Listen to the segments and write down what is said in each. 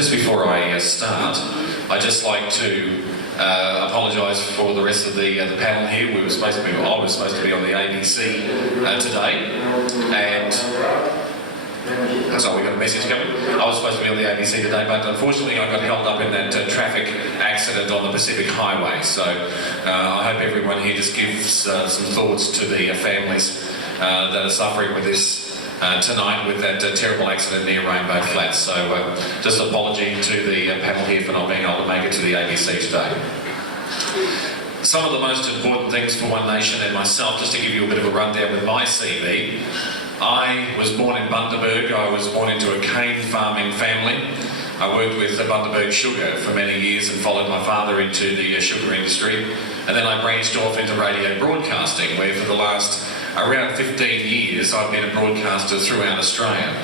Just before I start, I'd just like to apologise for the rest of the panel here. I was supposed to be on the ABC today, and so we got a message coming. I was supposed to be on the ABC today, but unfortunately I got held up in that traffic accident on the Pacific Highway. So I hope everyone here just gives some thoughts to the families that are suffering with this tonight with that terrible accident near Rainbow Flats. So just an apology to the panel here for not being able to make it to the ABC today. Some of the most important things for One Nation and myself, just to give you a bit of a rundown with my CV. I was born in Bundaberg. I was born into a cane farming family. I worked with Bundaberg Sugar for many years and followed my father into the sugar industry. And then I branched off into radio broadcasting, where for the last around 15 years I've been a broadcaster throughout Australia.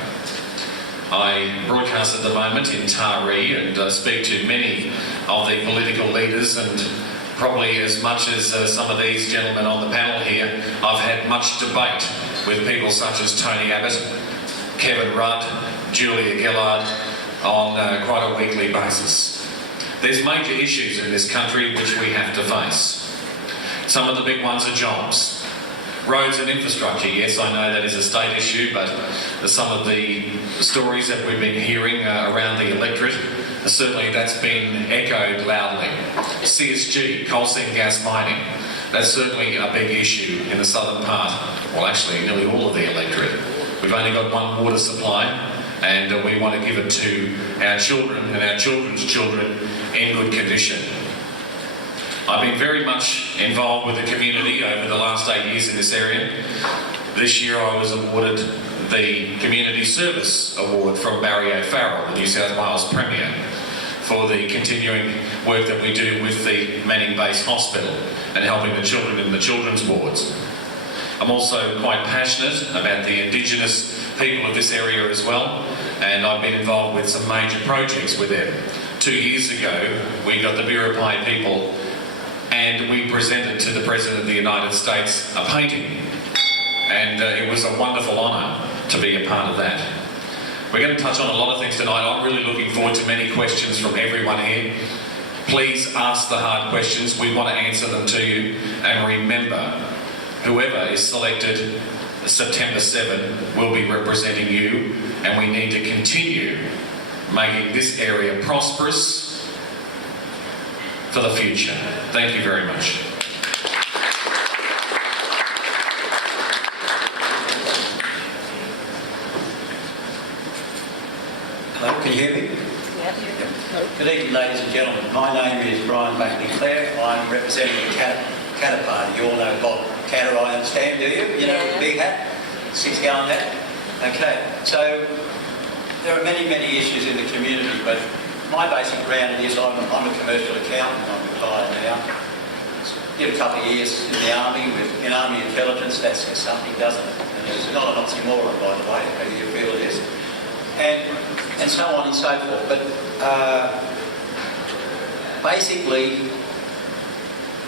I broadcast at the moment in Taree and speak to many of the political leaders, and probably as much as some of these gentlemen on the panel here, I've had much debate with people such as Tony Abbott, Kevin Rudd, Julia Gillard on quite a weekly basis. There's major issues in this country which we have to face. Some of the big ones are jobs. Roads and infrastructure, yes, I know that is a state issue, but some of the stories that we've been hearing around the electorate, certainly that's been echoed loudly. CSG, coal seam gas mining, that's certainly a big issue in the southern part, well actually nearly all of the electorate. We've only got one water supply, and we want to give it to our children and our children's children in good condition. I've been very much involved with the community over the last 8 years in this area. This year I was awarded the Community Service Award from Barry O'Farrell, the New South Wales Premier, for the continuing work that we do with the Manning Base Hospital and helping the children in the children's wards. I'm also quite passionate about the Indigenous people of this area as well, and I've been involved with some major projects with them. 2 years ago we got the Biripi people and we presented to the President of the United States a painting, and it was a wonderful honour to be a part of that. We're going to touch on a lot of things tonight. I'm really looking forward to many questions from everyone here. Please ask the hard questions. We want to answer them to you. And remember, whoever is selected September 7 will be representing you, and we need to continue making this area prosperous for the future. Thank you very much. Hello, can you hear me? Yeah. Good evening, ladies and gentlemen. My name is Brian McNeclair. I'm representing the Katter Party. You all know Bob Katter, I understand, do you? You know, the big hat, 6-gallon hat. Okay, so there are many, many issues in the community, but my basic ground is I'm a commercial accountant. I'm retired now. Did a couple of years in the Army, in Army Intelligence. That says something, doesn't it? And it's not an oxymoron, by the way, how you feel it is. And so on and so forth. But basically,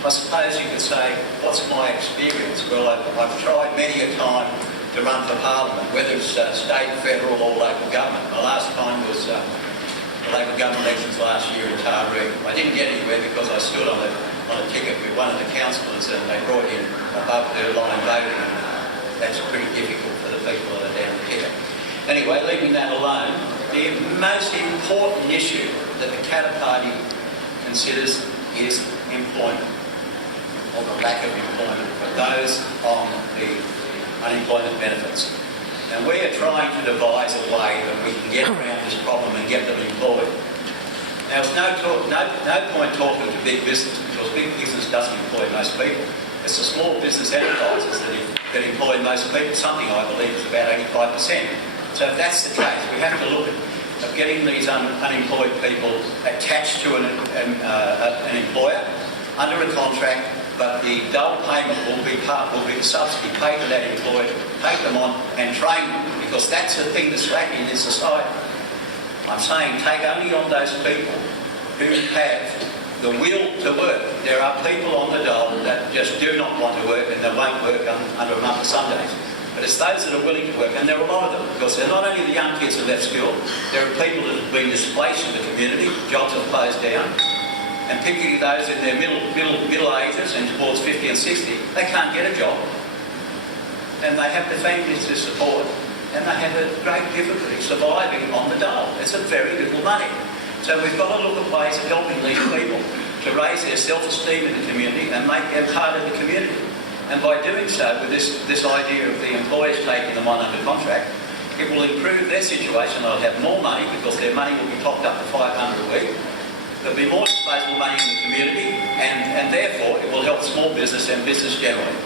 I suppose you could say, what's my experience? Well, I've tried many a time to run for Parliament, whether it's state, federal or local government. My last time was the local government elections last year in Taree. I didn't get anywhere because I stood on a ticket with one of the councillors and they brought in above the line voting. That's pretty difficult for the people that are down the ticket. Anyway, leaving that alone, the most important issue that the Katter Party considers is employment, or the lack of employment for those on the unemployment benefits. And we are trying to devise a way that we can get around this problem and get them employed. Now, there's no point talking to big business, because big business doesn't employ most people. It's the small business enterprises that employ most people, something I believe is about 85%. So if that's the case, we have to look at getting these unemployed people attached to an employer under a contract, but the double payment will be the subsidy paid to that employer, take them on and train them, because that's the thing that's lacking in society. I'm saying take only on those people who have the will to work. There are people on the dole that just do not want to work and they won't work under a month of Sundays. But it's those that are willing to work, and there are a lot of them, because they're not only the young kids who left school, there are people that have been displaced in the community, jobs have closed down, and particularly those in their middle ages and towards 50 and 60, they can't get a job. And they have the families to support, and they have a great difficulty surviving on the dole. It's a very little money. So we've got to look at ways of helping these people to raise their self-esteem in the community and make them part of the community. And by doing so, with this idea of the employers taking them on under contract, it will improve their situation. They'll have more money because their money will be topped up to $500 a week. There'll be more disposable money in the community, and therefore it will help small business and business generally.